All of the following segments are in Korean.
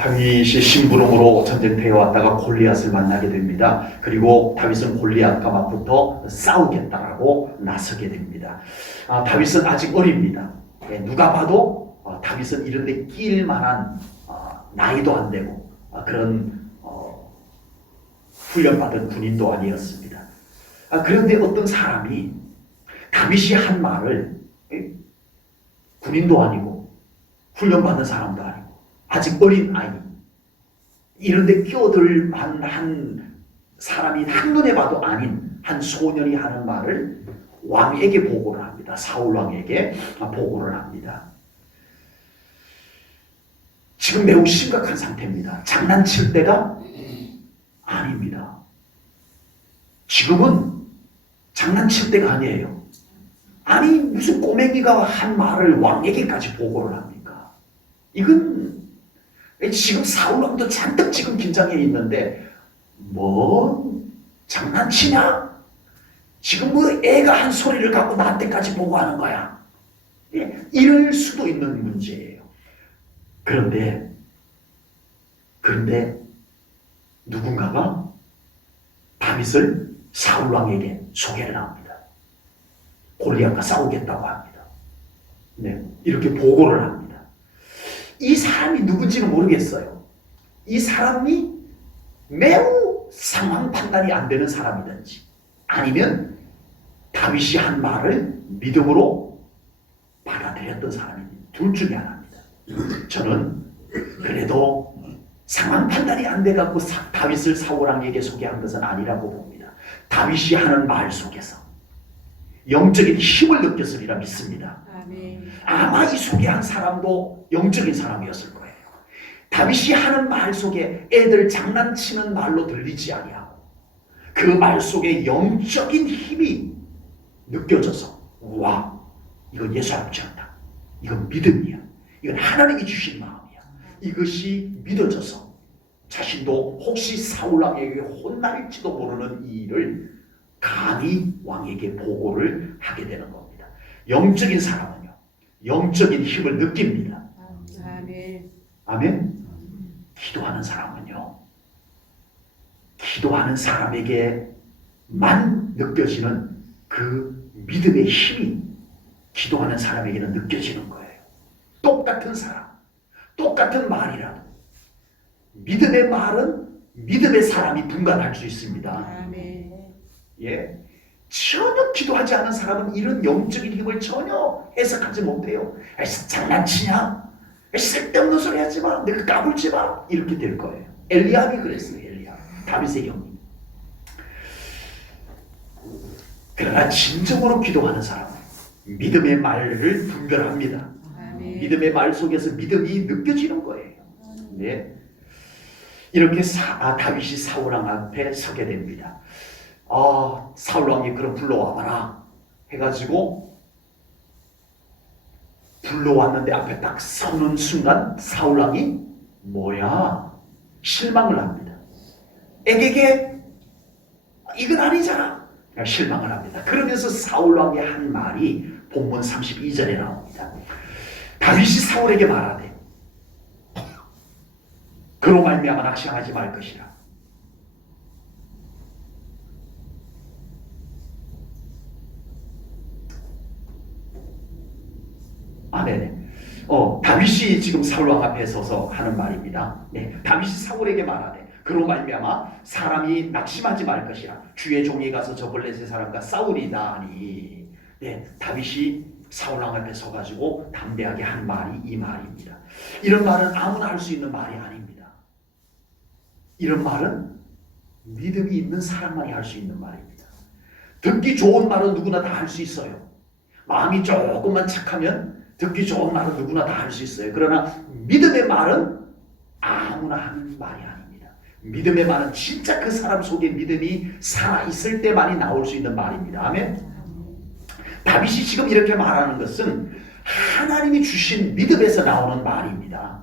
다윗이 심부름으로 전쟁터에 왔다가 골리앗을 만나게 됩니다. 그리고 다윗은 골리앗과 맞붙어 싸우겠다라고 나서게 됩니다. 다윗은 아직 어립니다. 누가 봐도 다윗은 이런 데 끼일 만한 나이도 안 되고 그런 훈련받은 군인도 아니었습니다. 그런데 어떤 사람이 다윗이 한 말을, 군인도 아니고 훈련받은 사람도 아니고 아직 어린 아이, 이런데 끼어들 만한 사람이 한눈에 봐도 아닌 한 소년이 하는 말을 왕에게 보고를 합니다. 사울 왕에게 보고를 합니다. 지금 매우 심각한 상태입니다. 장난칠 때가 아닙니다. 지금은 장난칠 때가 아니에요. 아니 무슨 꼬맹이가 한 말을 왕에게까지 보고를 합니까? 이건 지금 사울왕도 잔뜩 지금 긴장해 있는데 뭐 장난치냐? 지금 뭐 애가 한 소리를 갖고 나한테까지 보고하는 거야. 이럴 수도 있는 문제예요. 그런데 누군가가 다윗을 사울왕에게 소개를 합니다. 골리앗과 싸우겠다고 합니다. 이렇게 보고를 합니다. 이 사람이 누군지는 모르겠어요. 이 사람이 매우 상황 판단이 안 되는 사람이든지 아니면 다윗이 한 말을 믿음으로 받아들였던 사람입니다. 둘 중에 하나입니다. 저는 그래도 상황 판단이 안 돼갖고 다윗을 사울왕에게 소개한 것은 아니라고 봅니다. 다윗이 하는 말 속에서 영적인 힘을 느꼈으리라 믿습니다. 아마 이 소개한 사람도 영적인 사람이었을 거예요. 다윗이 하는 말 속에 애들 장난치는 말로 들리지 아니하고 그 말 속에 영적인 힘이 느껴져서 와, 이건 예사롭지 않다. 이건 믿음이야. 이건 하나님이 주신 마음이야. 이것이 믿어져서 자신도 혹시 사울왕에게 혼날지도 모르는 이 일을 감히 왕에게 보고를 하게 되는 겁니다. 영적인 사람은요, 영적인 힘을 느낍니다. 아멘. 기도하는 사람은요, 기도하는 사람에게만 느껴지는 그 믿음의 힘이 기도하는 사람에게는 느껴지는 거예요. 똑같은 사람, 똑같은 말이라도 믿음의 말은 믿음의 사람이 분간할 수 있습니다. 전혀 기도하지 않은 사람은 이런 영적인 힘을 전혀 해석하지 못해요. 장난치냐? 쓸데없는 소리 하지 마. 내가 까불지 마. 이렇게 될 거예요. 엘리압이 그랬어요. 엘리압. 다윗의 형님. 그러나 진정으로 기도하는 사람은 믿음의 말을 분별합니다. 믿음의 말 속에서 믿음이 느껴지는 거예요. 이렇게 다윗이 사울왕 앞에 서게 됩니다. 사울왕이 그럼 불러와봐라 해가지고 불러왔는데 앞에 딱 서는 순간 사울왕이 뭐야? 실망을 합니다. 에게게 이건 아니잖아. 실망을 합니다. 그러면서 사울왕이 한 말이 본문 32절에 나옵니다. 다윗이 사울에게 말하되 그로 말미암아 낙심하지 말 것이라. 다윗이 지금 사울왕 앞에 서서 하는 말입니다. 다윗이 사울에게 말하되 그로 말미암아 사람이 낙심하지 말 것이라. 주의 종이 가서 저 블레셋 사람과 싸우리다 하니. 다윗이 사울왕 앞에 서가지고 담대하게 한 말이 이 말입니다. 이런 말은 아무나 할 수 있는 말이 아닙니다. 이런 말은 믿음이 있는 사람만이 할 수 있는 말입니다. 듣기 좋은 말은 누구나 다 할 수 있어요. 마음이 조금만 착하면 듣기 좋은 말은 누구나 다 할 수 있어요. 그러나 믿음의 말은 아무나 하는 말이 아닙니다. 믿음의 말은 진짜 그 사람 속에 믿음이 살아있을 때만이 나올 수 있는 말입니다. 아멘. 다윗이 지금 이렇게 말하는 것은 하나님이 주신 믿음에서 나오는 말입니다.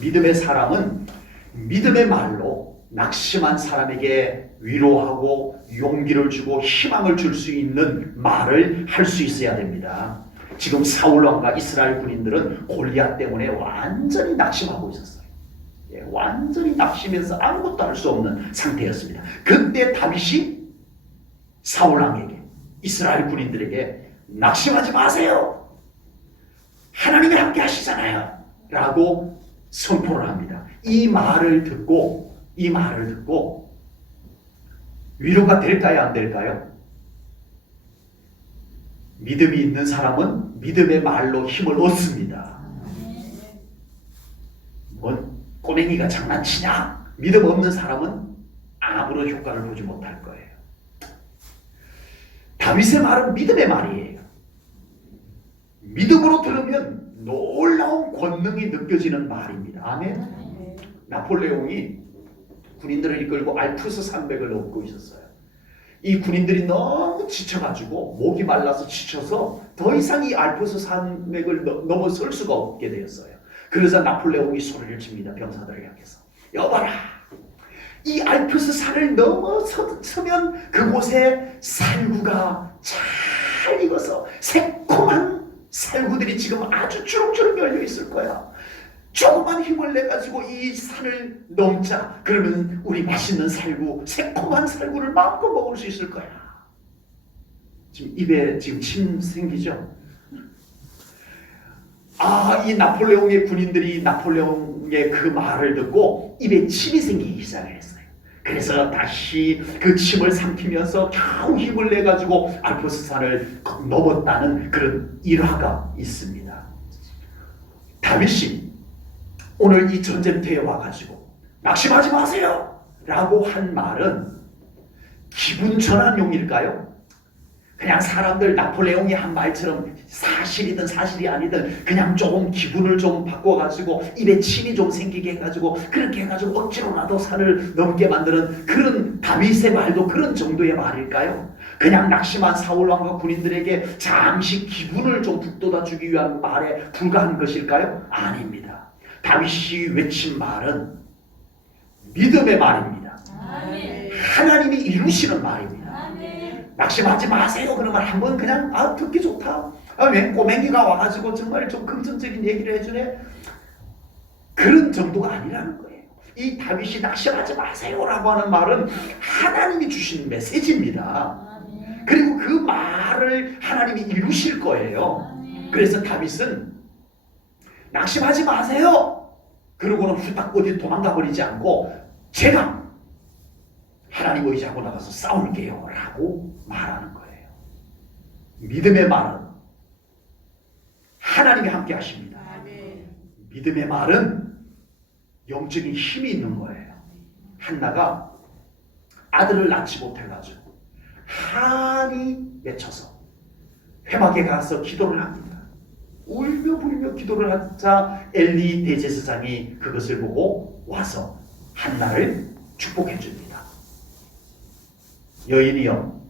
믿음의 사람은 믿음의 말로 낙심한 사람에게 위로하고 용기를 주고 희망을 줄 수 있는 말을 할 수 있어야 됩니다. 지금 사울왕과 이스라엘 군인들은 골리앗 때문에 완전히 낙심하고 있었어요. 예, 완전히 낙심해서 아무것도 할 수 없는 상태였습니다. 그때 다윗이 사울 왕에게, 이스라엘 군인들에게 낙심하지 마세요. 하나님이 함께 하시잖아요. 라고 선포를 합니다. 이 말을 듣고 위로가 될까요? 안 될까요? 믿음이 있는 사람은 믿음의 말로 힘을 얻습니다. 뭔 꼬맹이가 장난치냐? 믿음 없는 사람은 아무런 효과를 보지 못할 거예요. 다윗의 말은 믿음의 말이에요. 믿음으로 들으면 놀라운 권능이 느껴지는 말입니다. 아멘. 나폴레옹이 군인들을 이끌고 알프스 산맥을 넘고 있었어요. 이 군인들이 너무 지쳐가지고 목이 말라서 지쳐서 더 이상 이 알프스 산맥을 넘어설 수가 없게 되었어요. 그래서 나폴레옹이 소리를 칩니다. 병사들을 향해서. 여봐라, 이 알프스 산을 넘어서면 그곳에 살구가 잘 익어서 새콤한 살구들이 지금 아주 주렁주렁 열려 있을 거야. 조금만 힘을 내가지고 이 산을 넘자. 그러면 우리 맛있는 살구, 새콤한 살구를 마음껏 먹을 수 있을 거야. 지금 입에 지금 침 생기죠? 이 나폴레옹의 군인들이 나폴레옹의 그 말을 듣고 입에 침이 생기기 시작했어요. 그래서 다시 그 침을 삼키면서 겨우 힘을 내가지고 알프스 산을 넘었다는 그런 일화가 있습니다. 다윗이 오늘 이 전쟁터에 와가지고 낙심하지 마세요 라고 한 말은 기분 전환용일까요? 그냥 사람들 나폴레옹이 한 말처럼 사실이든 사실이 아니든 그냥 조금 기분을 좀 바꿔가지고 입에 침이 좀 생기게 해가지고 그렇게 해가지고 억지로라도 산을 넘게 만드는 그런 다윗의 말도 그런 정도의 말일까요? 그냥 낙심한 사울왕과 군인들에게 잠시 기분을 좀 북돋아주기 위한 말에 불과한 것일까요? 아닙니다. 다윗이 외친 말은 믿음의 말입니다. 하나님이 이루시는 말입니다. 낙심하지 마세요. 그러면 한번 그냥 듣기 좋다. 왜 꼬맹이가 와가지고 정말 좀 긍정적인 얘기를 해주네. 그런 정도가 아니라는 거예요. 이 다윗이 낙심하지 마세요라고 하는 말은 하나님이 주신 메시지입니다. 그리고 그 말을 하나님이 이루실 거예요. 그래서 다윗은 낙심하지 마세요. 그러고는 후딱 어디 도망가 버리지 않고 제가 하나님 의지하고 나가서 싸울게요 라고 말하는 거예요. 믿음의 말은 하나님이 함께 하십니다. 믿음의 말은 영적인 힘이 있는 거예요. 한나가 아들을 낳지 못해가지고 한이 맺혀서 회막에 가서 기도를 합니다. 울며 불며 기도를 하자 엘리 대제사장이 그것을 보고 와서 한나를 축복해 줍니다. 여인이여,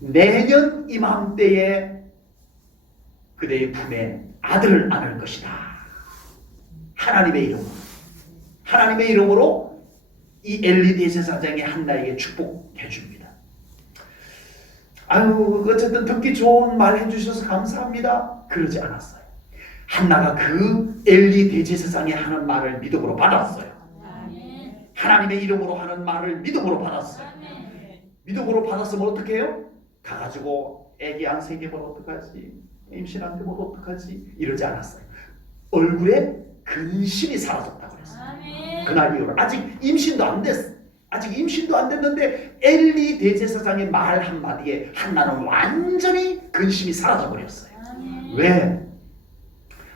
내년 이맘때에 그대의 품에 아들을 안을 것이다. 하나님의 이름으로 이 엘리 대제사장이 한나에게 축복해 줍니다. 어쨌든 듣기 좋은 말 해주셔서 감사합니다. 그러지 않았어요. 한나가 그 엘리 대제사장이 하는 말을 믿음으로 받았어요. 하나님의 이름으로 하는 말을 믿음으로 받았어요. 믿음으로 받았으면 어떻게 해요? 가가지고 애기 안 생기면 어떡하지? 임신 안 되면 어떡하지? 이러지 않았어요. 얼굴에 근심이 사라졌다고 그랬어요. 그날 이후로 아직 임신도 안 됐어. 아직 임신도 안 됐는데 엘리 대제사장의 말 한마디에 한나는 완전히 근심이 사라져 버렸어요. 왜?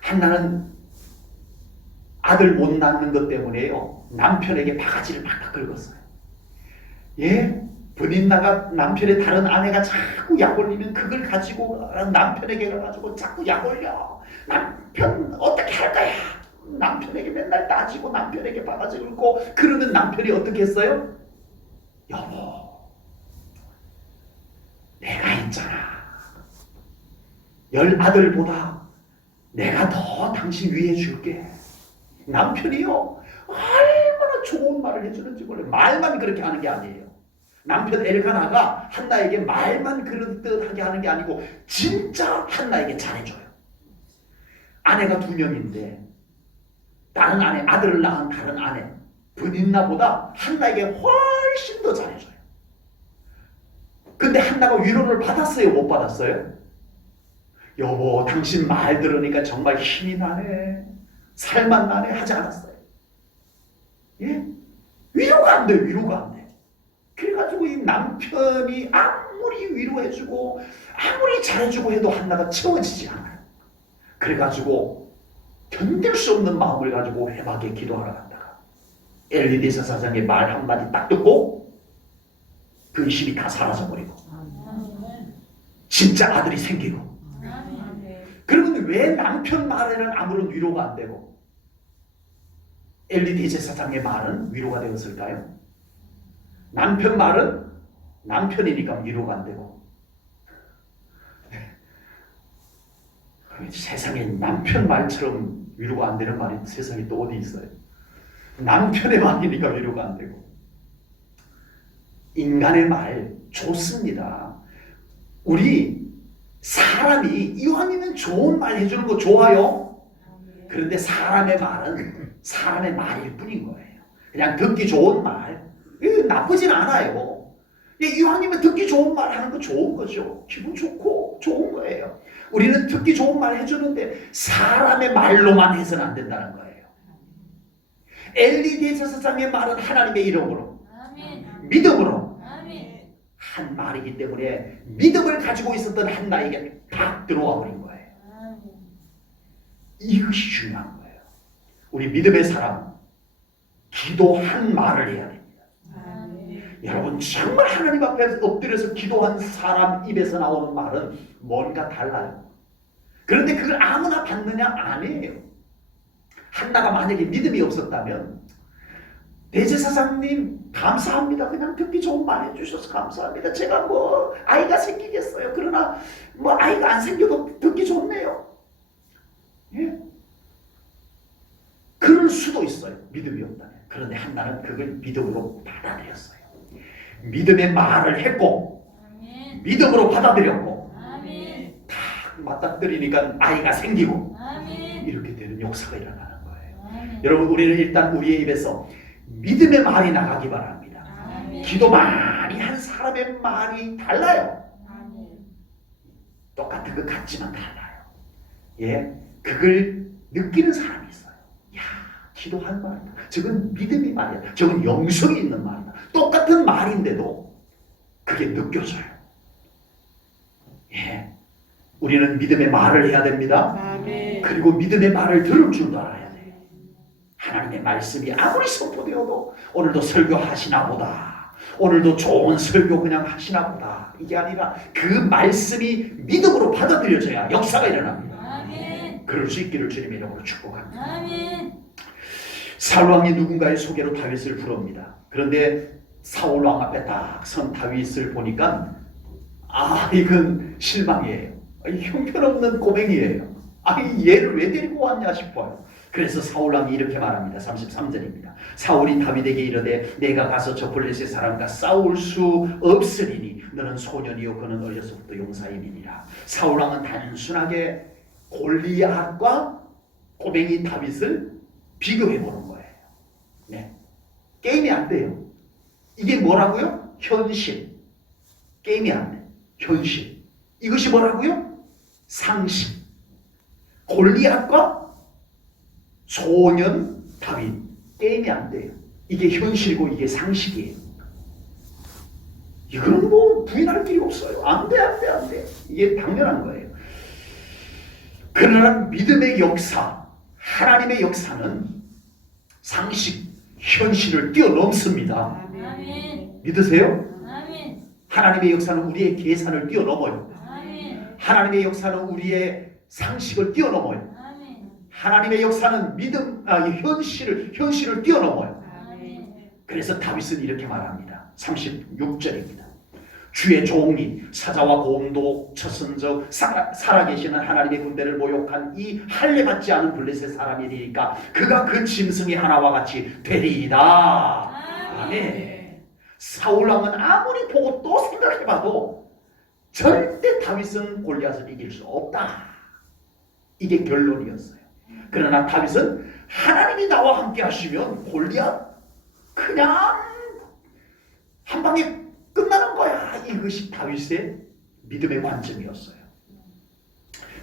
한나는 아들 못 낳는 것 때문에요. 남편에게 바가지를 팍팍 긁었어요. 예? 본인나가 남편의 다른 아내가 자꾸 약 올리면 그걸 가지고 남편에게 가지고 자꾸 약 올려. 남편 어떻게 할 거야? 남편에게 맨날 따지고 남편에게 바가지 긁고 그러면 남편이 어떻게 했어요? 여보, 내가 있잖아. 10아들보다 내가 더 당신 위해 줄게. 남편이요 얼마나 좋은 말을 해주는지 몰라요. 말만 그렇게 하는 게 아니에요. 남편 엘가나가 한나에게 말만 그릇하게 하는 게 아니고 진짜 한나에게 잘해줘요. 아내가 2명인데 다른 아내, 아들을 낳은 다른 아내 브닌나보다 한나에게 훨씬 더 잘해줘요. 근데 한나가 위로를 받았어요? 못 받았어요? 여보, 당신 말 들으니까 정말 힘이 나네, 살만 나네 하지 않았어요? 예? 위로가 안 돼, 위로가 안 돼. 그래가지고 이 남편이 아무리 위로해주고 아무리 잘해주고 해도 한나가 채워지지 않아요. 그래가지고 견딜 수 없는 마음을 가지고 회막에 기도하러 간다가 엘리 대제사장의 말 한마디 딱 듣고 근심이 다 사라져버리고 진짜 아들이 생기고. 그러면 왜 남편 말에는 아무런 위로가 안 되고 엘리 대제사장의 말은 위로가 되었을까요? 남편 말은 남편이니까 위로가 안 되고. 세상에 남편 말처럼 위로가 안 되는 말이 세상에 또 어디 있어요? 남편의 말이니까 위로가 안 되고. 인간의 말 좋습니다. 우리 사람이 이왕이면 좋은 말 해주는 거 좋아요. 그런데 사람의 말은 사람의 말일 뿐인 거예요. 그냥 듣기 좋은 말, 나쁘진 않아요. 이왕이면 듣기 좋은 말 하는 거 좋은 거죠. 기분 좋고 좋은 거예요. 우리는 듣기 좋은 말 해주는데 사람의 말로만 해서는 안 된다는 거예요. 엘리 대제사장의 말은 하나님의 이름으로, 믿음으로 한 말이기 때문에 믿음을 가지고 있었던 한나에게 딱 들어와 버린 거예요. 이것이 중요한 거예요. 우리 믿음의 사람, 기도한 말을 해야 됩니다. 여러분, 정말 하나님 앞에 엎드려서 기도한 사람 입에서 나오는 말은 뭔가 달라요. 그런데 그걸 아무나 받느냐? 아니에요. 한나가 만약에 믿음이 없었다면 대제사장님 감사합니다. 그냥 듣기 좋은 말 해주셔서 감사합니다. 제가 뭐 아이가 생기겠어요. 그러나 뭐 아이가 안 생겨도 듣기 좋네요. 예? 그럴 수도 있어요. 믿음이 없다면. 그런데 한나는 그걸 믿음으로 받아들였어요. 믿음의 말을 했고 믿음으로 받아들였고 딱 맞닥뜨리니까 아이가 생기고 이렇게 되는 역사가 일어나는 거예요. 여러분, 우리는 일단 우리의 입에서 믿음의 말이 나가기 바랍니다. 기도 많이 한 사람의 말이 달라요. 똑같은 것 같지만 달라요. 예, 그걸 느끼는 사람이 있어요. 야, 기도한 말이다. 저건 믿음의 말이야. 저건 영성이 있는 말이다. 똑같은 말인데도 그게 느껴져요. 예, 우리는 믿음의 말을 해야 됩니다. 그리고 믿음의 말을 들을 줄도 알아야 돼요. 하나님의 말씀이 아무리 선포되어도 오늘도 설교하시나 보다, 오늘도 좋은 설교 그냥 하시나 보다, 이게 아니라 그 말씀이 믿음으로 받아들여져야 역사가 일어납니다. 그럴 수 있기를 주님의 이름으로 축복합니다. 사울왕이 누군가의 소개로 다윗을 부릅니다. 그런데 사울왕 앞에 딱 선 다윗을 보니까 이건 실망이에요. 형편없는 고맹이에요. 얘를 왜 데리고 왔냐 싶어요. 그래서 사울왕이 이렇게 말합니다. 33절입니다. 사울이 다윗에게 이르되 내가 가서 저 블레셋 사람과 싸울 수 없으리니 너는 소년이요 그는 어려서부터 용사임이니라. 사울왕은 단순하게 골리앗과 고맹이 다윗을 비교해 보는 거예요. 네. 게임이 안 돼요. 이게 뭐라고요? 현실. 게임이 안 돼. 현실. 이것이 뭐라고요? 상식. 골리앗과 소년 다윗. 게임이 안 돼요. 이게 현실이고 이게 상식이에요. 이거는 뭐 부인할 필요 없어요. 안 돼, 안 돼, 안 돼. 이게 당연한 거예요. 그러나 믿음의 역사, 하나님의 역사는 상식, 현실을 뛰어넘습니다. 믿으세요? 하나님의 역사는 우리의 계산을 뛰어넘어요. 하나님의 역사는 우리의 상식을 뛰어넘어요. 하나님의 역사는 현실을 뛰어넘어요. 그래서 다윗은 이렇게 말합니다. 36절입니다. 주의 종이 사자와 곰도 쳤은즉 살아계시는 하나님의 군대를 모욕한 이 할례받지 않은 블레셋 사람이니까 그가 그 짐승이 하나와 같이 되리이다. 아멘. 사울왕은 아무리 보고 또 생각해봐도 절대 다윗은 골리앗을 이길 수 없다. 이게 결론이었어요. 그러나 다윗은 하나님이 나와 함께 하시면 골리앗 그냥 한 방에 끝나는 거야. 이것이 다윗의 믿음의 관점이었어요.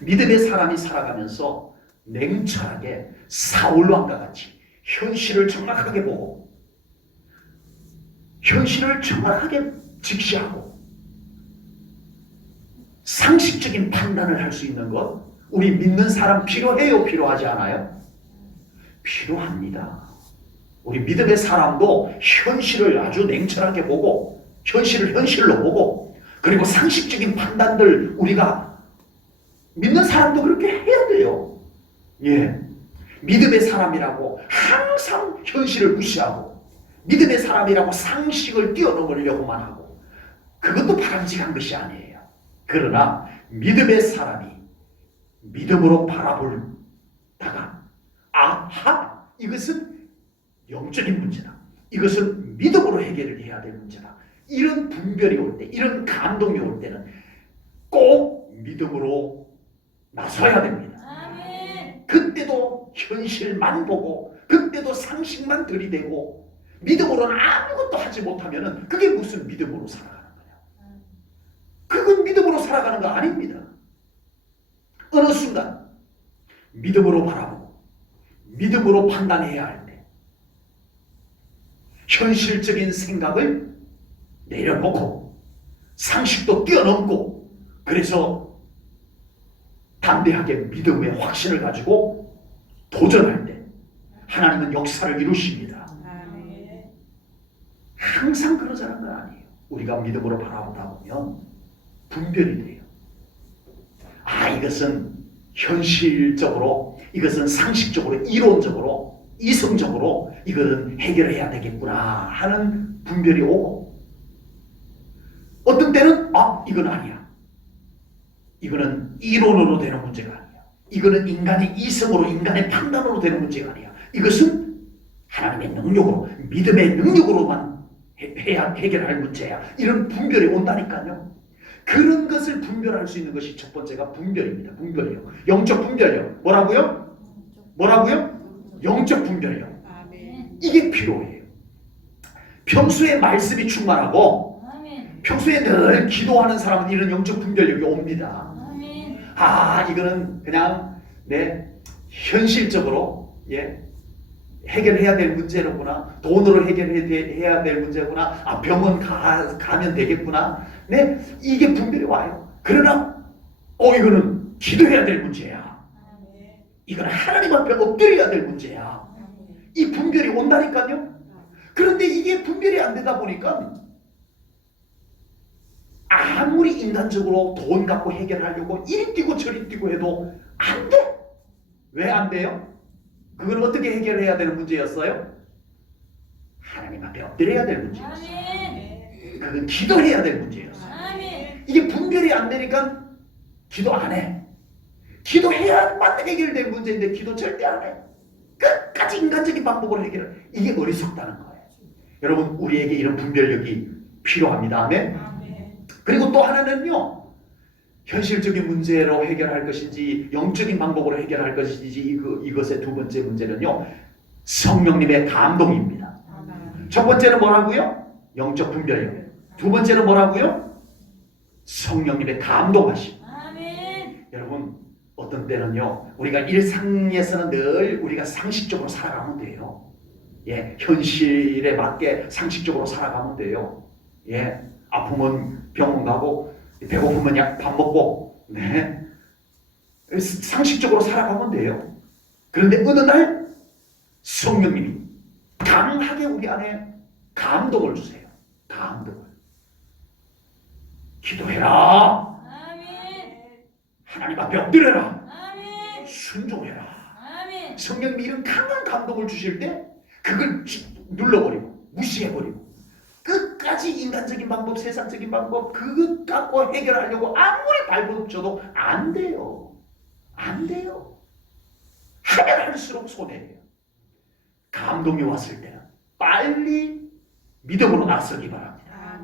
믿음의 사람이 살아가면서 냉철하게 사울왕과 같이 현실을 정확하게 보고 현실을 정확하게 직시하고 상식적인 판단을 할 수 있는 것, 우리 믿는 사람 필요해요? 필요하지 않아요? 필요합니다. 우리 믿음의 사람도 현실을 아주 냉철하게 보고 현실을 현실로 보고 그리고 상식적인 판단들 우리가 믿는 사람도 그렇게 해야 돼요. 예, 믿음의 사람이라고 항상 현실을 무시하고 믿음의 사람이라고 상식을 뛰어넘으려고만 하고 그것도 바람직한 것이 아니에요. 그러나 믿음의 사람이 믿음으로 바라볼다가 아하, 이것은 영적인 문제다. 이것은 믿음으로 해결을 해야 될 문제다. 이런 분별이 올 때, 이런 감동이 올 때는 꼭 믿음으로 나서야 됩니다. 아멘. 그때도 현실만 보고 그때도 상식만 들이대고 믿음으로는 아무것도 하지 못하면 그게 무슨 믿음으로 살아가는 거냐. 그건 믿음으로 살아가는 거 아닙니다. 어느 순간 믿음으로 바라보고 믿음으로 판단해야 할 때 현실적인 생각을 내려놓고 상식도 뛰어넘고 그래서 담대하게 믿음의 확신을 가지고 도전할 때 하나님은 역사를 이루십니다. 항상 그러자는 건 아니에요. 우리가 믿음으로 바라보다 보면 분별이 돼요. 아, 이것은 현실적으로, 이것은 상식적으로, 이론적으로, 이성적으로 이거는 해결해야 되겠구나 하는 분별이 오고 어떤 때는 아, 이건 아니야. 이거는 이론으로 되는 문제가 아니야. 이거는 인간의 이성으로, 인간의 판단으로 되는 문제가 아니야. 이것은 하나님의 능력으로, 믿음의 능력으로만 해결할 문제야. 이런 분별이 온다니까요. 그런 것을 분별할 수 있는 것이 첫 번째가 분별입니다. 분별력. 영적 분별력. 뭐라고요? 뭐라고요? 영적 분별력. 이게 필요해요. 평소에 말씀이 충만하고 평소에 늘 기도하는 사람은 이런 영적 분별력이 옵니다. 아, 이거는 그냥 현실적으로 해결해야 될 문제로구나. 돈으로 해결해야 될 문제구나. 아, 병원 가면 되겠구나. 이게 분별이 와요. 그러나 이거는 기도해야 될 문제야. 이거는 하나님 앞에 엎드려야 될 문제야. 이 분별이 온다니까요. 그런데 이게 분별이 안 되다 보니까 아무리 인간적으로 돈 갖고 해결하려고 이리 뛰고 저리 뛰고 해도 안 돼. 왜 안 돼요? 그건 어떻게 해결해야 되는 문제였어요? 하나님 앞에 엎드려야 될 문제였어요. 그건 기도해야 될 문제였어요. 이게 분별이 안 되니까 기도 안 해. 기도해야만 해결될 문제인데 기도 절대 안 해. 끝까지 인간적인 방법으로 해결해. 이게 어리석다는 거예요. 여러분, 우리에게 이런 분별력이 필요합니다. 아멘. 그리고 또 하나는요, 현실적인 문제로 해결할 것인지 영적인 방법으로 해결할 것인지 이것의 두 번째 문제는요, 성령님의 감동입니다. 첫 번째는 뭐라고요? 영적 분별력. 두 번째는 뭐라고요? 성령님의 감동하심. 여러분, 어떤 때는요, 우리가 일상에서는 늘 우리가 상식적으로 살아가면 돼요. 현실에 맞게 상식적으로 살아가면 돼요. 아프면 병원 가고 배고프면 밥 먹고 상식적으로 살아가면 돼요. 그런데 어느 날 성령님이 강하게 우리 안에 감동을 주세요. 감동을. 기도해라. 하나님 앞에 엎드려라. 순종해라. 성령님이 이런 강한 감동을 주실 때 그걸 눌러버리고 무시해버리고 끝까지 인간적인 방법, 세상적인 방법 그것 갖고 해결하려고 아무리 발버둥쳐도 안 돼요. 안 돼요. 하면 할수록 손해예요. 감동이 왔을 때는 빨리 믿음으로 나서기 바랍니다.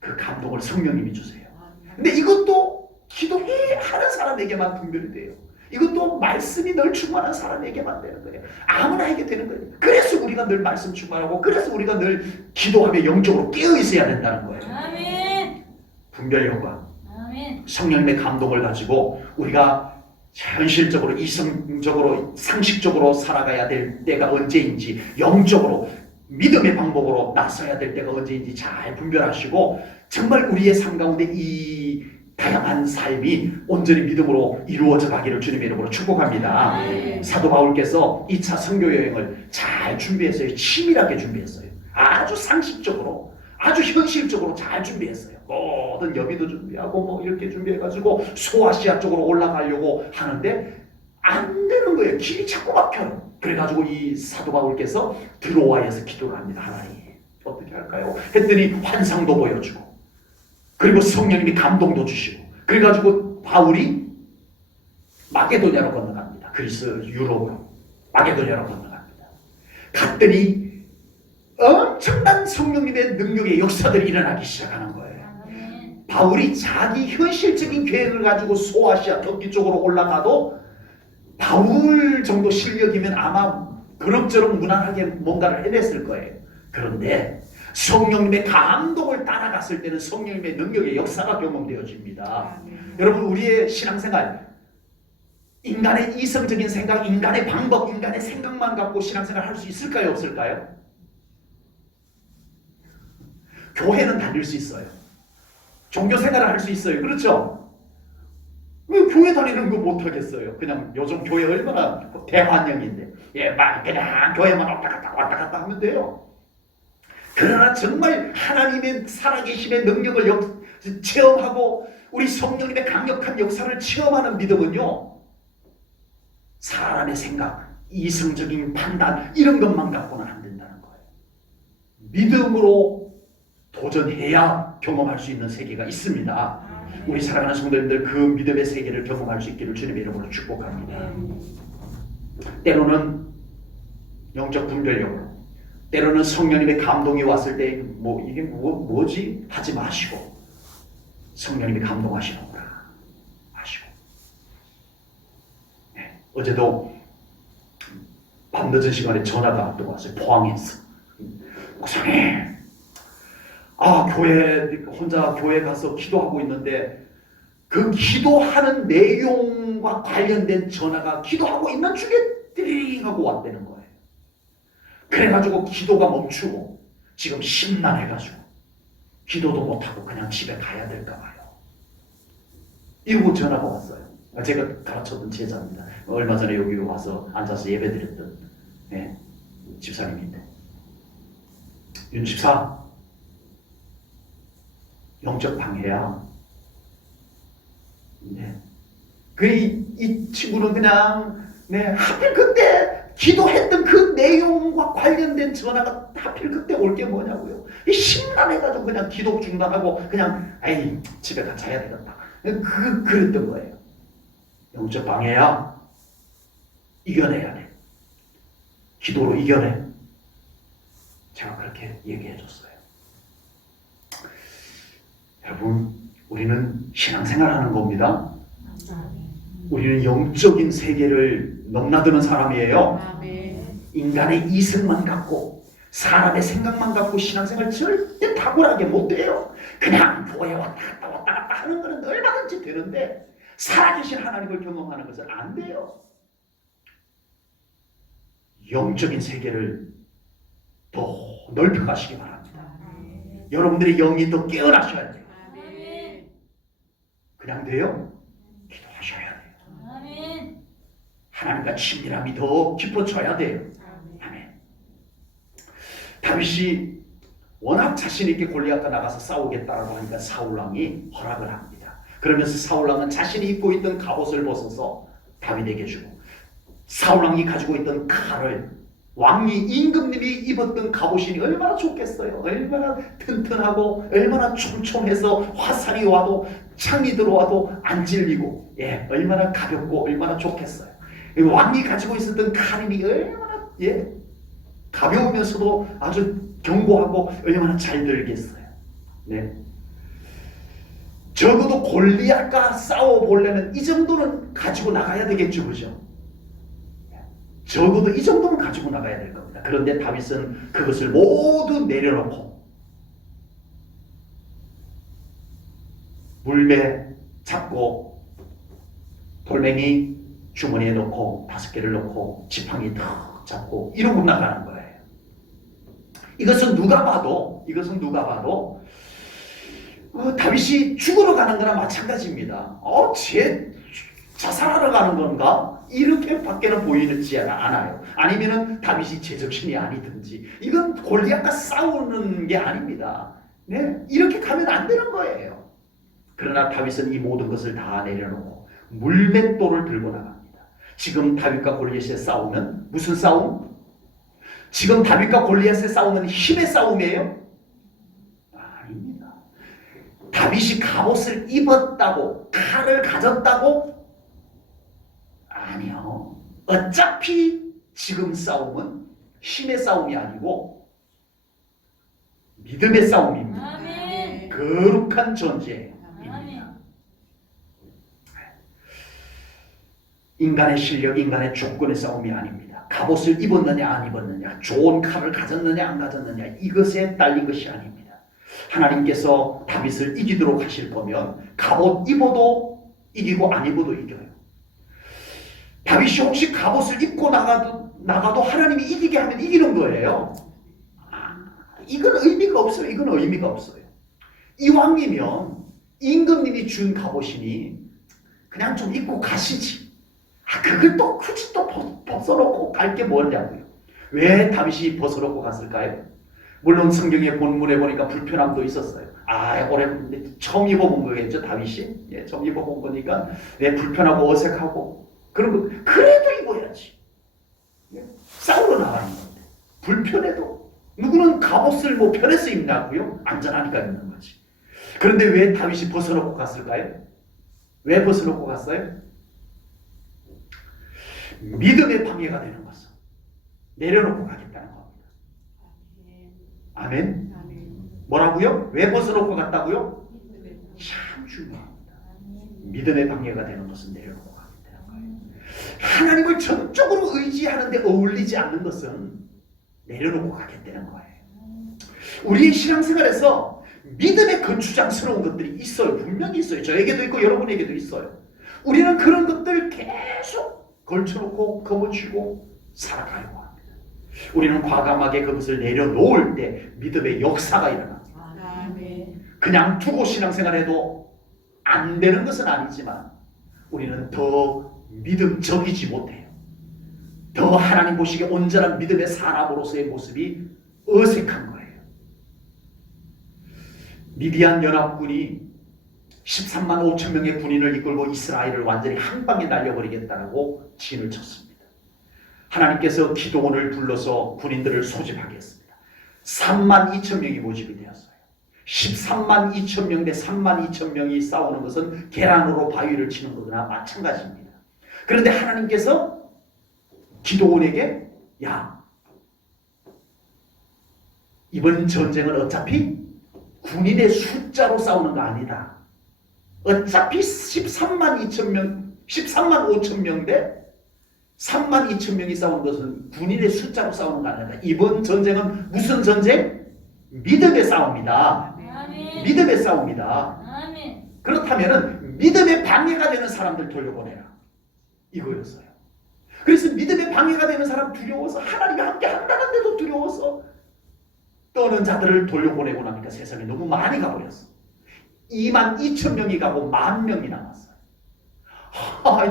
그 감동을 성령님이 주세요. 근데 이것도 기도하는 사람에게만 분별이 돼요. 이것도 말씀이 늘 충만한 사람에게만 되는 거예요. 아무나 에게 되는 거예요. 그래서 우리가 우리가 늘 말씀 충만하고 그래서 우리가 늘 기도하며 영적으로 깨어 있어야 된다는 거예요. 아멘. 분별력과 아멘. 성령님의 감동을 가지고 우리가 현실적으로 이성적으로 상식적으로 살아가야 될 때가 언제인지 영적으로 믿음의 방법으로 나서야 될 때가 언제인지 잘 분별하시고 정말 우리의 삶 가운데 이 다양한 삶이 온전히 믿음으로 이루어져 가기를 주님의 이름으로 축복합니다. 아멘. 사도 바울께서 2차 선교 여행을 잘 준비했어요. 치밀하게 준비했어요. 아주 상식적으로 아주 현실적으로 잘 준비했어요. 모든 여비도 준비하고 뭐 이렇게 준비해가지고 소아시아 쪽으로 올라가려고 하는데 안 되는 거예요. 길이 자꾸 막혀요. 그래가지고 이 사도 바울께서 드로아에서 기도를 합니다. 하나님 어떻게 할까요? 했더니 환상도 보여주고 그리고 성령님이 감동도 주시고 그래가지고 바울이 마게도냐로 건너갑니다. 그리스 유럽으로 마게도냐로 건너갑니다. 갔더니 엄청난 성령님의 능력의 역사들이 일어나기 시작하는 거예요. 아멘. 바울이 자기 현실적인 계획을 가지고 소아시아 터키 쪽으로 올라가도 바울 정도 실력이면 아마 그럭저럭 무난하게 뭔가를 해냈을 거예요. 그런데 성령님의 감동을 따라갔을 때는 성령님의 능력의 역사가 경험되어집니다. 여러분 우리의 신앙생활 인간의 이성적인 생각, 인간의 방법, 인간의 생각만 갖고 신앙생활 할 수 있을까요? 없을까요? 교회는 다닐 수 있어요. 종교생활을 할 수 있어요. 그렇죠? 왜 교회 다니는 거 못하겠어요? 그냥 요즘 교회 얼마나 대환영인데 막 그냥 교회만 왔다 갔다 하면 돼요. 그러나 정말 하나님의 살아계심의 능력을 체험하고 우리 성령님의 강력한 역사를 체험하는 믿음은요 사람의 생각, 이성적인 판단 이런 것만 갖고는 안 된다는 거예요. 믿음으로 도전해야 경험할 수 있는 세계가 있습니다. 우리 사랑하는 성도님들 그 믿음의 세계를 경험할 수 있기를 주님의 이름으로 축복합니다. 때로는 영적 분별력으로 때로는 성령님의 감동이 왔을 때 뭐 이게 뭐지? 하지 마시고 성령님이 감동하시는구나 하시고 네. 어제도 밤늦은 시간에 전화가 또 왔어요. 포항에서 목사님 교회 혼자 교회 가서 기도하고 있는데 그 기도하는 내용과 관련된 전화가 기도하고 있는 중에 띠링 하고 왔다는 거예요. 그래가지고 기도가 멈추고 지금 심란해가지고 기도도 못하고 그냥 집에 가야 될까 봐요. 이러고 전화가 왔어요. 제가 가르쳤던 제자입니다. 얼마 전에 여기 와서 앉아서 예배드렸던 집사님인데 윤 집사 영적 방해야. 네. 이 친구는 그냥 하필 그때 기도했던 그 내용과 관련된 전화가 하필 그때 올 게 뭐냐고요. 심란해가지고 그냥 기도 중단하고 그냥 집에 가 자야 되겠다. 그랬던 거예요. 영적 방해야. 이겨내야 돼. 기도로 이겨내. 제가 그렇게 얘기해 줬어요. 여러분 우리는 신앙생활하는 겁니다. 우리는 영적인 세계를 넘나드는 사람이에요. 인간의 이성만 갖고 사람의 생각만 갖고 신앙생활 절대 탁월하게 못 돼요. 그냥 교회 왔다 갔다 하는 거는 얼마든지 되는데 살아계신 하나님을 경험하는 것은 안 돼요. 영적인 세계를 더 넓혀가시기 바랍니다. 여러분들의 영이 더 깨어나셔야 돼요. 그냥 돼요? 기도하셔야 돼요. 아멘. 하나님과 친밀함이 더 깊어져야 돼요. 아멘. 다윗이 워낙 자신 있게 골리앗과 나가서 싸우겠다라고 하니까 사울왕이 허락을 합니다. 그러면서 사울왕은 자신이 입고 있던 갑옷을 벗어서 다윗에게 주고 사울왕이 가지고 있던 칼을 왕이 임금님이 입었던 갑옷이 얼마나 좋겠어요. 얼마나 튼튼하고 얼마나 촘촘해서 화살이 와도 창이 들어와도 안 질리고 얼마나 가볍고 얼마나 좋겠어요. 왕이 가지고 있었던 칼이 얼마나 가벼우면서도 아주 견고하고 얼마나 잘 들겠어요. 네. 적어도 골리앗과 싸워보려면 이 정도는 가지고 나가야 되겠죠. 그죠? 적어도 이 정도는 가지고 나가야 될 겁니다. 그런데 다윗은 그것을 모두 내려놓고 물매 잡고 돌멩이 주머니에 넣고 5개를 넣고 지팡이 탁 잡고 이러고 나가는 거예요. 이것은 누가 봐도 다윗이 죽으러 가는 거나 마찬가지입니다. 쟤 자살하러 가는 건가? 이렇게 밖에는 보이지 않아요. 아니면은 다윗이 제정신이 아니든지 이건 골리앗과 싸우는 게 아닙니다. 네? 이렇게 가면 안 되는 거예요. 그러나 다윗은 이 모든 것을 다 내려놓고 물맷돌을 들고 나갑니다. 지금 다윗과 골리앗의 싸움은 무슨 싸움? 지금 다윗과 골리앗의 싸움은 힘의 싸움이에요? 아닙니다. 다윗이 갑옷을 입었다고 칼을 가졌다고? 아니요. 어차피 지금 싸움은 힘의 싸움이 아니고 믿음의 싸움입니다. 아멘. 거룩한 전쟁입니다. 아멘. 인간의 실력, 인간의 조건의 싸움이 아닙니다. 갑옷을 입었느냐 안 입었느냐, 좋은 칼을 가졌느냐 안 가졌느냐, 이것에 딸린 것이 아닙니다. 하나님께서 다윗을 이기도록 하실 거면 갑옷 입어도 이기고 안 입어도 이겨요. 다윗이 혹시 갑옷을 입고 나가도 하나님이 이기게 하면 이기는 거예요. 이건 의미가 없어요. 이건 의미가 없어요. 이왕이면 임금님이 준 갑옷이니 그냥 좀 입고 가시지. 그걸 또 굳이 또 벗어놓고 갈 게 뭐냐고요. 왜 다윗이 벗어놓고 갔을까요? 물론 성경의 본문에 보니까 불편함도 있었어요. 올해 처음 입어본 거겠죠, 다윗이? 예, 처음 입어본 거니까 불편하고 어색하고 그런 거. 그래도 입어야지. 예, 싸우러 나가는 건데 불편해도 누구는 갑옷을 편해서 입냐고요? 안전하니까 입는 거지. 그런데 왜 다윗이 벗어놓고 갔을까요? 왜 벗어놓고 갔어요? 믿음의 방해가 되는 것은 내려놓고 가겠다는 겁니다. 아멘? 뭐라고요? 왜 벗어놓고 갔다고요? 참 중요합니다. 믿음의 방해가 되는 것은 내려놓고 가겠다는 거예요. 하나님을 전적으로 의지하는데 어울리지 않는 것은 내려놓고 가겠다는 거예요. 우리의 신앙생활에서 믿음의 거추장스러운 것들이 있어요. 분명히 있어요. 저에게도 있고 여러분에게도 있어요. 우리는 그런 것들 계속 걸쳐놓고 거머쥐고 살아가려고 합니다. 우리는 과감하게 그것을 내려놓을 때 믿음의 역사가 일어납니다. 그냥 두고 신앙생활해도 안 되는 것은 아니지만 우리는 더 믿음적이지 못해요. 더 하나님 보시기에 온전한 믿음의 사람으로서의 모습이 어색한 거예요. 미디안 연합군이 13만 5천 명의 군인을 이끌고 이스라엘을 완전히 한 방에 날려버리겠다고 진을 쳤습니다. 하나님께서 기도원을 불러서 군인들을 소집하게 했습니다. 3만 2천 명이 모집이 되었어요. 13만 2천 명 대 3만 2천 명이 싸우는 것은 계란으로 바위를 치는 것이나 마찬가지입니다. 그런데 하나님께서 기도원에게 이번 전쟁은 어차피 군인의 숫자로 싸우는 거 아니다. 어차피 13만 5천 명 대 3만 2천 명이 싸우는 것은 군인의 숫자로 싸우는 거 아니다. 이번 전쟁은 무슨 전쟁? 믿음의 싸움이다. 아멘. 믿음의 싸움이다. 아멘. 그렇다면 믿음의 방해가 되는 사람들 돌려보내라. 이거였어요. 그래서 믿음의 방해가 되는 사람 두려워서 하나님과 함께 한다는데도 두려워서 떠는 자들을 돌려보내고 나니까 세상에 너무 많이 가버렸어. 2만 2천 명이 가고 10,000명이 남았어요.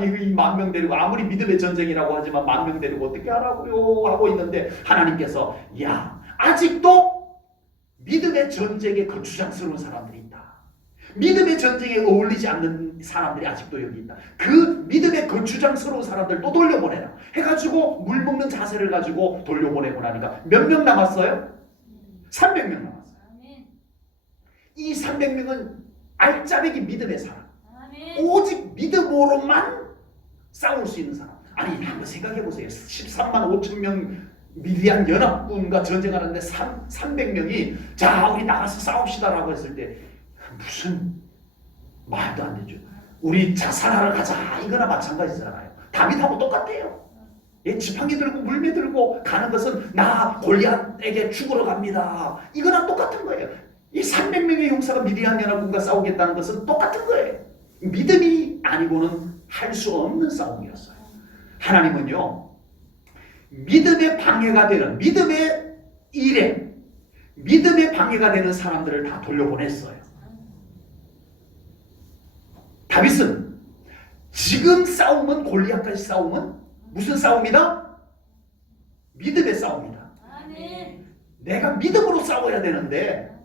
이 10,000명 데리고 아무리 믿음의 전쟁이라고 하지만 10,000명 데리고 어떻게 하라고요 하고 있는데 하나님께서 아직도 믿음의 전쟁에 거추장스러운 사람들이 있다. 믿음의 전쟁에 어울리지 않는 사람들이 아직도 여기 있다. 그 믿음의 거추장스러운 사람들 또 돌려보내라 해가지고 물먹는 자세를 가지고 돌려보내고 나니까 몇 명 남았어요? 300명 남았어요. 아멘. 이 300명은 알짜배기 믿음의 사람. 아멘. 오직 믿음으로만 싸울 수 있는 사람. 아니 한번 생각해 보세요. 13만 5천 명 미디안 연합군과 전쟁하는데 300명이 우리 나가서 싸웁시다라고 했을 때 무슨 말도 안 되죠. 우리 자살하러 가자 이거나 마찬가지잖아요. 다윗하고 똑같아요. 예, 지팡이 들고 물매 들고 가는 것은 나 골리앗에게 죽으러 갑니다. 이거랑 똑같은 거예요. 이 300명의 용사가 미디안 연합군과 싸우겠다는 것은 똑같은 거예요. 믿음이 아니고는 할 수 없는 싸움이었어요. 하나님은요, 믿음의 방해가 되는, 믿음의 일에 믿음의 방해가 되는 사람들을 다 돌려보냈어요. 다윗은 지금 싸움은, 골리앗까지 싸움은 무슨 싸움이다? 믿음의 싸움이다. 아멘. 내가 믿음으로 싸워야 되는데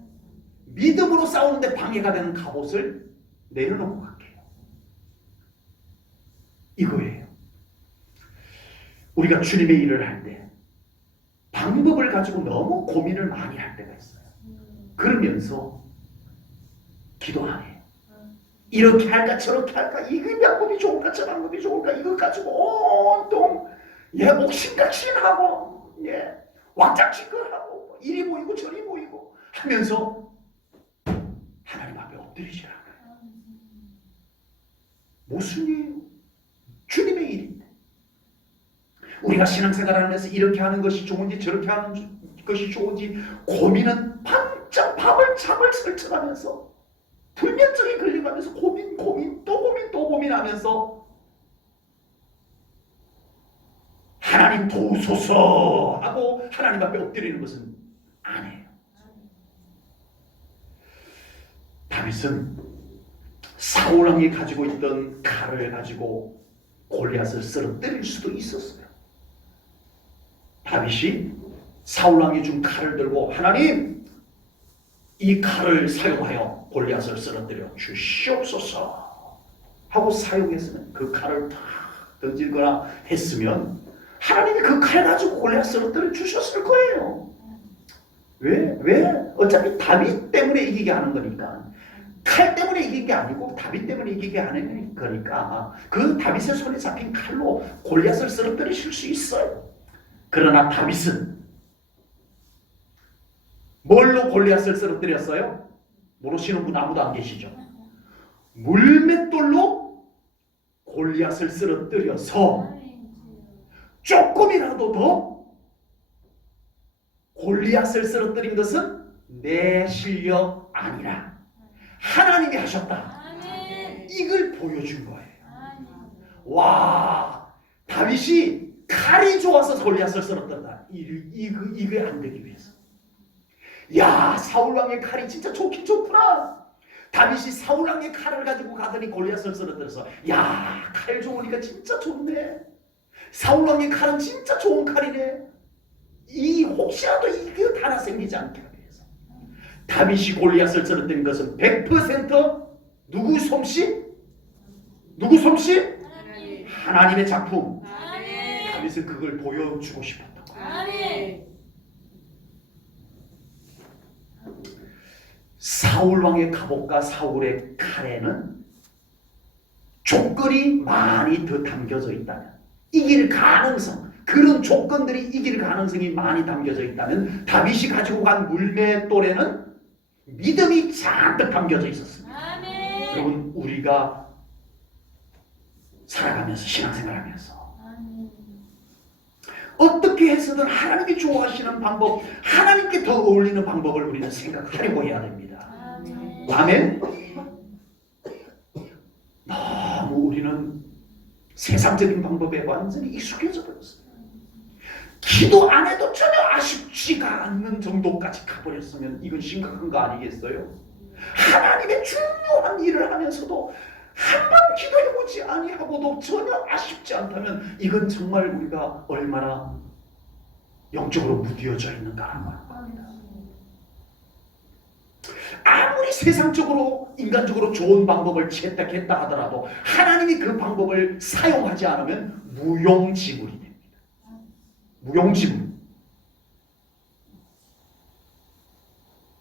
믿음으로 싸우는데 방해가 되는 갑옷을 내려놓고 갈게요. 이거예요. 우리가 주님의 일을 할 때 방법을 가지고 너무 고민을 많이 할 때가 있어요. 그러면서 기도 안 해요. 이렇게 할까 저렇게 할까, 이거 방법이 좋을까 저 방법이 좋을까, 이거 가지고 온통 옥신각신하고 왁작지껄하고 이리 보이고 저리 보이고 하면서 하나님 앞에 엎드리질 않아요. 무슨 일이에요? 주님의 일인데. 우리가 신앙생활을 하면서 이렇게 하는 것이 좋은지 저렇게 하는 것이 좋은지 고민은 반짝 밥을 잠을 설쳐가면서 불면증이 걸려가면서 고민 또 고민하면서 하나님 도우소서 하고 하나님 앞에 엎드리는 것은 아니에요. 다윗은 사울 왕이 가지고 있던 칼을 가지고 골리앗을 쓰러뜨릴 수도 있었어요. 다윗이 사울 왕이 준 칼을 들고 하나님, 이 칼을 사용하여 골리앗을 쓰러뜨려 주시옵소서 하고 사용했으면, 그 칼을 탁 던지거나 했으면 하나님이 그 칼 가지고 골리앗 쓰러뜨려 주셨을 거예요. 왜? 어차피 다윗 때문에 이기게 하는 거니까. 칼 때문에 이기게 아니고 다윗 때문에 이기게 하는 거니까 그 다윗의 손에 잡힌 칼로 골리앗을 쓰러뜨리실 수 있어요. 그러나 다윗은 뭘로 골리앗을 쓰러뜨렸어요? 모르시는 분 아무도 안 계시죠? 물맷돌로 골리앗을 쓰러뜨려서 조금이라도 더 골리앗을 쓰러뜨린 것은 내 실력 아니라 하나님이 하셨다. 이걸 보여준 거예요. 와, 다윗이 칼이 좋아서 골리앗을 쓰러뜨렸다. 이게 안 되기 위해서. 야, 사울왕의 칼이 진짜 좋긴 좋구나. 다윗이 사울왕의 칼을 가지고 가더니 골리앗을 쓰러뜨려서, 야, 칼 좋으니까 진짜 좋네. 사울왕의 칼은 진짜 좋은 칼이네. 혹시라도 이게 하나 생기지 않게 하기 위해서 다윗이 골리앗을 쓰러뜨린 것은 100% 누구 솜씨? 누구 솜씨? 하나님의 작품. 다윗은 그걸 보여주고 싶었던 거예요. 사울 왕의 갑옷과 사울의 칼에는 조건이 많이 더 담겨져 있다면, 이길 가능성, 그런 조건들이 이길 가능성이 많이 담겨져 있다면 다윗이 가지고 간 물맷돌에는 믿음이 잔뜩 담겨져 있었습니다. 여러분, 우리가 살아가면서, 신앙생활하면서 어떻게 해서든 하나님이 좋아하시는 방법, 하나님께 더 어울리는 방법을 우리는 생각하려고 해야 됩니다. 아멘. 너무 우리는 세상적인 방법에 완전히 익숙해져 버렸어요. 기도 안 해도 전혀 아쉽지가 않는 정도까지 가버렸으면 이건 심각한 거 아니겠어요? 하나님의 중요한 일을 하면서도 한 번 기도해보지 아니하고도 전혀 아쉽지 않다면 이건 정말 우리가 얼마나 영적으로 무뎌져 있는가라는 겁니다. 아무리 세상적으로 인간적으로 좋은 방법을 채택했다 하더라도 하나님이 그 방법을 사용하지 않으면 무용지물이 됩니다. 무용지물.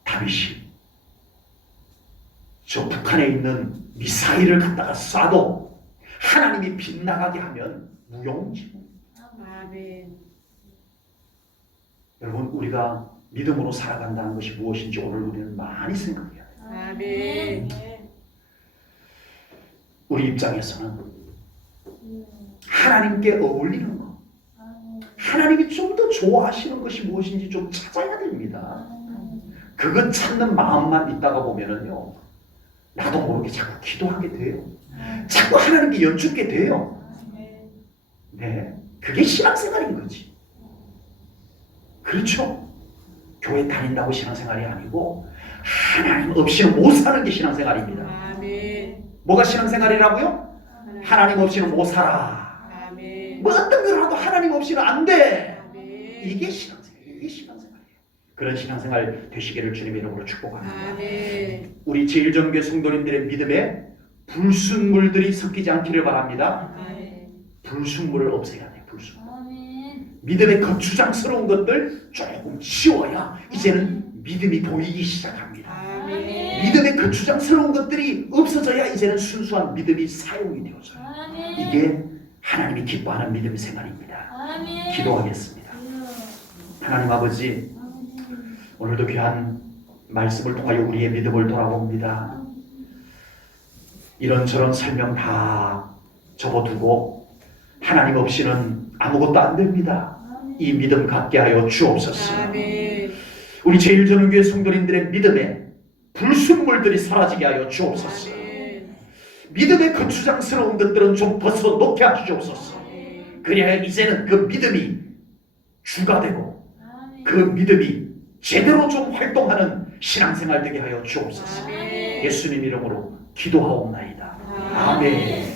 다윗이 저 북한에 있는 미사일을 갖다가 쏴도 하나님이 빗나가게 하면 무용지물. 아멘. 여러분, 우리가 믿음으로 살아간다는 것이 무엇인지 오늘 우리는 많이 생각해야 돼요. 아멘. 우리 입장에서는 하나님께 어울리는 것, 하나님이 좀 더 좋아하시는 것이 무엇인지 좀 찾아야 됩니다. 그거 찾는 마음만 있다가 보면은요, 나도 모르게 자꾸 기도하게 돼요. 자꾸 하나님께 여쭙게 돼요. 네, 그게 신앙생활인 거지. 그렇죠? 교회 다닌다고 신앙생활이 아니고 하나님 없이는 못 사는 게 신앙생활입니다. 아멘. 뭐가 신앙생활이라고요? 하나님 없이는 못 살아. 아멘. 뭐 어떤 걸 하도 하나님 없이는 안 돼. 아멘. 이게 신앙생활이에요. 이게 신앙생활이에요. 그런 신앙생활 되시기를 주님의 이름으로 축복합니다. 아멘. 우리 제일전교회 성도님들의 믿음에 불순물들이 섞이지 않기를 바랍니다. 아멘. 불순물을 없애야 돼요. 불순물. 아멘. 믿음의 거추장스러운 것들 조금 치워야 이제는 믿음이 보이기 시작합니다. 아멘. 믿음의 거추장스러운 것들이 없어져야 이제는 순수한 믿음이 사용이 되어져요. 아멘. 이게 하나님이 기뻐하는 믿음 생활입니다. 아멘. 기도하겠습니다. 하나님 아버지, 오늘도 귀한 말씀을 통하여 우리의 믿음을 돌아봅니다. 이런저런 설명 다 접어두고 하나님 없이는 아무것도 안 됩니다. 이 믿음 갖게 하여 주옵소서. 아멘. 우리 제일전교회 성도님들의 믿음에 불순물들이 사라지게 하여 주옵소서. 아멘. 믿음의 거추장스러운 것들은 좀 벗어놓게 하시옵소서. 그래야 이제는 그 믿음이 주가 되고 그 믿음이 제대로 좀 활동하는 신앙생활 되게 하여 주옵소서. 아멘. 예수님 이름으로 기도하옵나이다. 아멘.